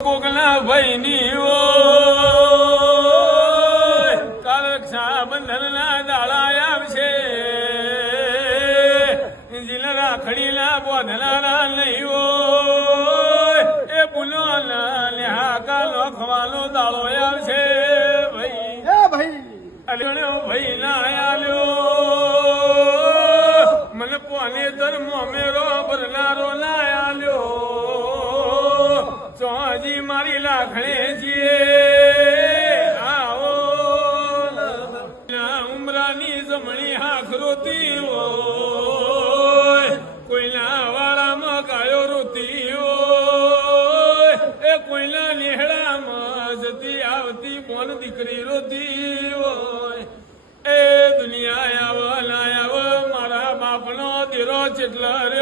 કોકના ભાઈની ઓ કાલ રક્ષાબંધનના દાડા આવશે જીને રાખડીના બોધનારા નહીં હોય એ પુલોના લ્હાકા નોખવાનો દાડો આવશે ભાઈ અલ્યો ભાઈ ના આલ્યો મને પોને ધર્મો મેરો ભરનારો ના આલ્યો ચોજી મારી લાખણે છીએ આવો ઉમરાની જમણી હાથ રોતી હોય કોઈના વાળામાં ગાયો રોતી હોય એ કોઈના નિહળામાં જતી આવતી બોન દીકરી રોતી હોય એ દુનિયા આવ ના આવ મારા બાપનો દીરો ચેટલા રે